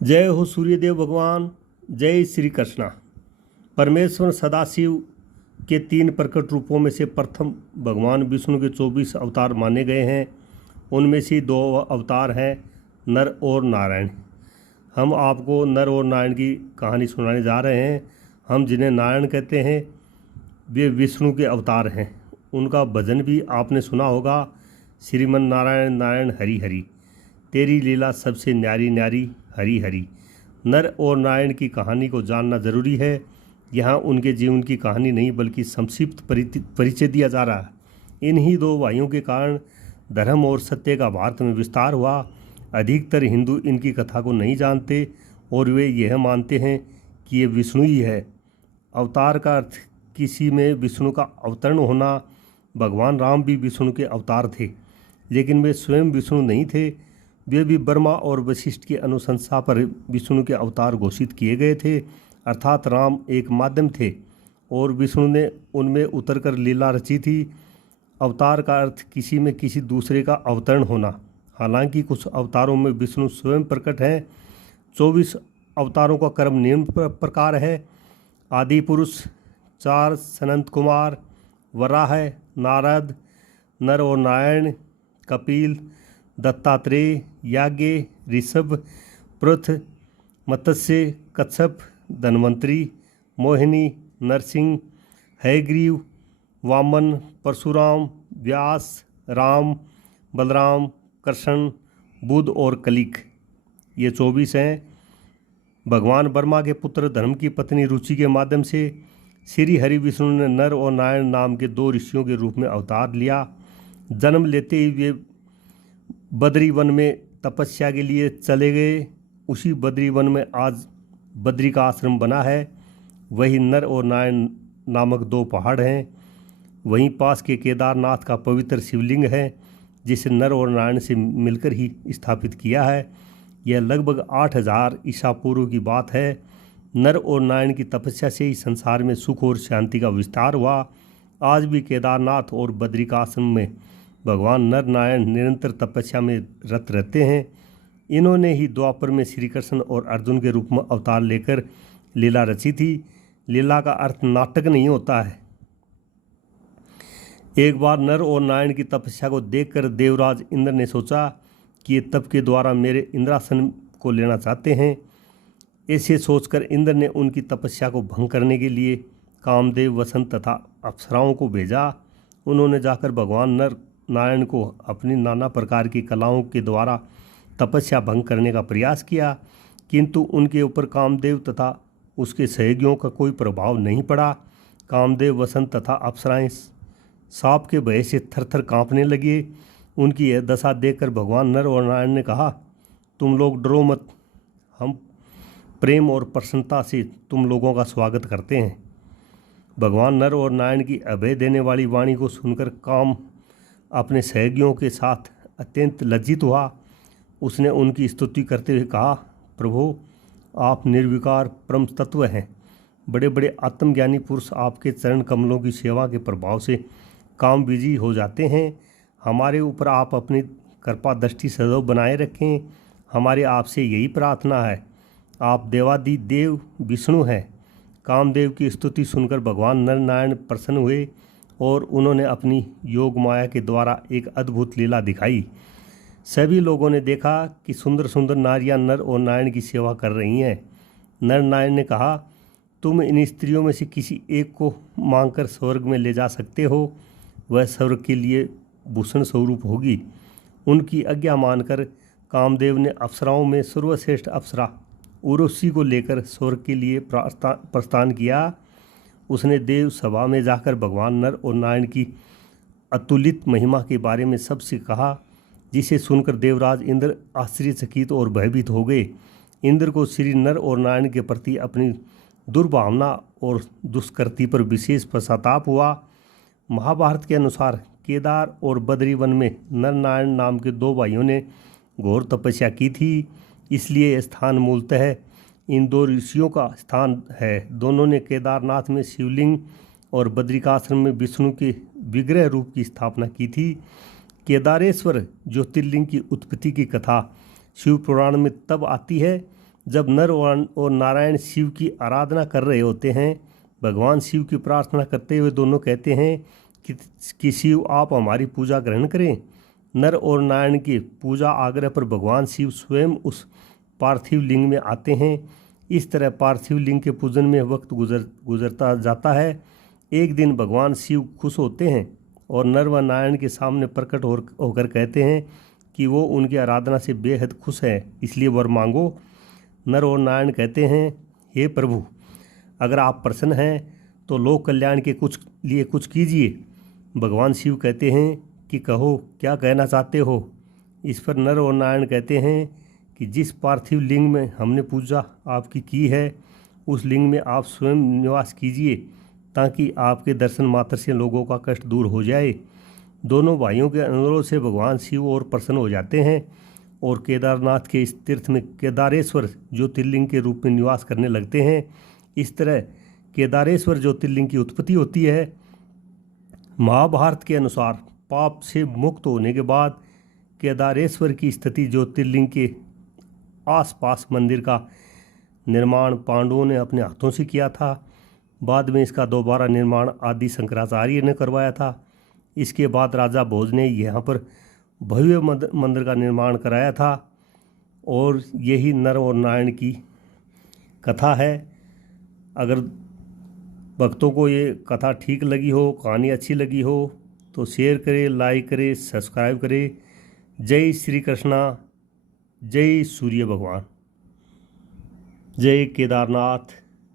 जय हो सूर्यदेव भगवान। जय श्री कृष्णा। परमेश्वर सदाशिव के तीन प्रकट रूपों में से प्रथम भगवान विष्णु के 24 अवतार माने गए हैं। उनमें से दो अवतार हैं नर और नारायण। हम आपको नर और नारायण की कहानी सुनाने जा रहे हैं। हम जिन्हें नारायण कहते हैं वे विष्णु के अवतार हैं। उनका भजन भी आपने सुना होगा, श्रीमन नारायण नारायण हरि हरि, तेरी लीला सबसे न्यारी न्यारी हरि हरि। नर और नारायण की कहानी को जानना जरूरी है। यहाँ उनके जीवन की कहानी नहीं बल्कि संक्षिप्त परिचय दिया जा रहा है। इन्हीं दो भाइयों के कारण धर्म और सत्य का भारत में विस्तार हुआ। अधिकतर हिंदू इनकी कथा को नहीं जानते और वे यह मानते हैं कि ये विष्णु ही है। अवतार का अर्थ किसी में विष्णु का अवतरण होना। भगवान राम भी विष्णु के अवतार थे, लेकिन वे स्वयं विष्णु नहीं थे। वे भी ब्रह्मा और वशिष्ठ की अनुशंसा पर विष्णु के अवतार घोषित किए गए थे। अर्थात राम एक माध्यम थे और विष्णु ने उनमें उतरकर लीला रची थी। अवतार का अर्थ किसी में किसी दूसरे का अवतरण होना। हालांकि कुछ अवतारों में विष्णु स्वयं प्रकट हैं। 24 अवतारों का क्रम निम्न प्रकार है। आदि पुरुष 4, सनंत कुमार, वराह, नारद, नर और नारायण, कपिल, दत्तात्रेय, याज्ञ, ऋषभ, पृथ, मत्स्य, कच्छप, धन्वंतरी, मोहिनी, नरसिंह, हयग्रीव, वामन, परशुराम, व्यास, राम, बलराम, कृष्ण, बुद्ध और कलिक। ये 24 हैं। भगवान ब्रह्मा के पुत्र धर्म की पत्नी रुचि के माध्यम से श्री हरि विष्णु ने नर और नारायण नाम के दो ऋषियों के रूप में अवतार लिया। जन्म लेते ही वे बद्री वन में तपस्या के लिए चले गए। उसी बद्री वन में आज बद्री का आश्रम बना है। वही नर और नारायण नामक दो पहाड़ हैं। वहीं पास के केदारनाथ का पवित्र शिवलिंग है, जिसे नर और नारायण से मिलकर ही स्थापित किया है। यह लगभग 8000 ईसा पूर्व की बात है। नर और नारायण की तपस्या से ही संसार में सुख और शांति का विस्तार हुआ। आज भी केदारनाथ और बद्री का आश्रम में भगवान नर नारायण निरंतर तपस्या में रत रहते हैं। इन्होंने ही द्वापर में श्री कृष्ण और अर्जुन के रूप में अवतार लेकर लीला रची थी। लीला का अर्थ नाटक नहीं होता है। एक बार नर और नारायण की तपस्या को देखकर देवराज इंद्र ने सोचा कि ये तप के द्वारा मेरे इंद्रासन को लेना चाहते हैं। ऐसे सोचकर इंद्र ने उनकी तपस्या को भंग करने के लिए कामदेव, वसंत तथा अप्सराओं को भेजा। उन्होंने जाकर भगवान नर नारायण को अपनी नाना प्रकार की कलाओं के द्वारा तपस्या भंग करने का प्रयास किया, किंतु उनके ऊपर कामदेव तथा उसके सहयोगियों का कोई प्रभाव नहीं पड़ा। कामदेव, वसंत तथा अप्सराएं सांप के भय से थरथर कांपने लगे। उनकी यह दशा देखकर भगवान नर और नारायण ने कहा, तुम लोग डरो मत, हम प्रेम और प्रसन्नता से तुम लोगों का स्वागत करते हैं। भगवान नर और नारायण की अभय देने वाली वाणी को सुनकर काम अपने सहयोगियों के साथ अत्यंत लज्जित हुआ। उसने उनकी स्तुति करते हुए कहा, प्रभु आप निर्विकार परम तत्व हैं। बड़े बड़े आत्मज्ञानी पुरुष आपके चरण कमलों की सेवा के प्रभाव से काम बिजी हो जाते हैं। हमारे ऊपर आप अपनी कृपा दृष्टि सदैव बनाए रखें। हमारे आपसे यही प्रार्थना है। आप देवादि देव विष्णु हैं। कामदेव की स्तुति सुनकर भगवान नर नारायण प्रसन्न हुए और उन्होंने अपनी योग माया के द्वारा एक अद्भुत लीला दिखाई। सभी लोगों ने देखा कि सुंदर सुंदर नारियां नर और नारायण की सेवा कर रही हैं। नर नारायण ने कहा, तुम इन स्त्रियों में से किसी एक को मांगकर स्वर्ग में ले जा सकते हो। वह स्वर्ग के लिए भूषण स्वरूप होगी। उनकी आज्ञा मानकर कामदेव ने अप्सराओं में सर्वश्रेष्ठ अप्सरा उर्वशी को लेकर स्वर्ग के लिए प्रस्थान किया। उसने देव सभा में जाकर भगवान नर और नारायण की अतुलित महिमा के बारे में सबसे कहा, जिसे सुनकर देवराज इंद्र आश्चर्यचकित और भयभीत हो गए। इंद्र को श्री नर और नारायण के प्रति अपनी दुर्भावना और दुष्कृति पर विशेष पश्चाताप हुआ। महाभारत के अनुसार केदार और बद्री वन में नर नारायण नाम के दो भाइयों ने घोर तपस्या की थी, इसलिए यह स्थान मूलतः इन दो ऋषियों का स्थान है। दोनों ने केदारनाथ में शिवलिंग और बद्रिकाश्रम में विष्णु के विग्रह रूप की स्थापना की थी। केदारेश्वर ज्योतिर्लिंग की उत्पत्ति की कथा शिव पुराण में तब आती है जब नर और नारायण शिव की आराधना कर रहे होते हैं, भगवान शिव की प्रार्थना करते हुए दोनों कहते हैं कि शिव आप हमारी पूजा ग्रहण करें। नर और नारायण की पूजा आग्रह पर भगवान शिव स्वयं उस पार्थिव लिंग में आते हैं। इस तरह पार्थिव लिंग के पूजन में वक्त गुजरता जाता है। एक दिन भगवान शिव खुश होते हैं और नर व नारायण के सामने प्रकट होकर कहते हैं कि वो उनकी आराधना से बेहद खुश हैं, इसलिए वर मांगो। नर और नारायण कहते हैं, हे प्रभु, अगर आप प्रसन्न हैं तो लोक कल्याण के कुछ कीजिए। भगवान शिव कहते हैं कि कहो, क्या कहना चाहते हो। इस पर नर और नारायण कहते हैं कि जिस पार्थिव लिंग में हमने पूजा आपकी की है, उस लिंग में आप स्वयं निवास कीजिए ताकि आपके दर्शन मात्र से लोगों का कष्ट दूर हो जाए। दोनों भाइयों के अनुरोध से भगवान शिव और प्रसन्न हो जाते हैं और केदारनाथ के इस तीर्थ में केदारेश्वर ज्योतिर्लिंग के रूप में निवास करने लगते हैं। इस तरह केदारेश्वर ज्योतिर्लिंग की उत्पत्ति होती है। महाभारत के अनुसार पाप से मुक्त होने के बाद केदारेश्वर की स्थिति ज्योतिर्लिंग के आसपास मंदिर का निर्माण पांडवों ने अपने हाथों से किया था। बाद में इसका दोबारा निर्माण आदि शंकराचार्य ने करवाया था। इसके बाद राजा भोज ने यहाँ पर भव्य मंदिर का निर्माण कराया था और यही नर और नारायण की कथा है। अगर भक्तों को ये कथा ठीक लगी हो, कहानी अच्छी लगी हो तो शेयर करें, लाइक करें, सब्सक्राइब करें। जय श्री कृष्णा, जय सूर्य भगवान, जय केदारनाथ।